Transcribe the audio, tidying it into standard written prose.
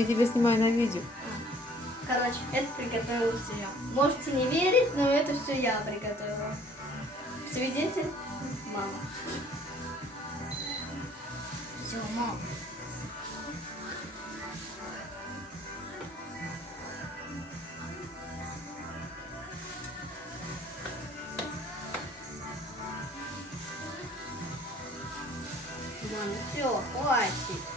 Я тебя снимаю на видео. Короче, это приготовила все я. Можете не верить, но это все я приготовила. Свидетель — мама. Все, мама. Мама, все, хватит.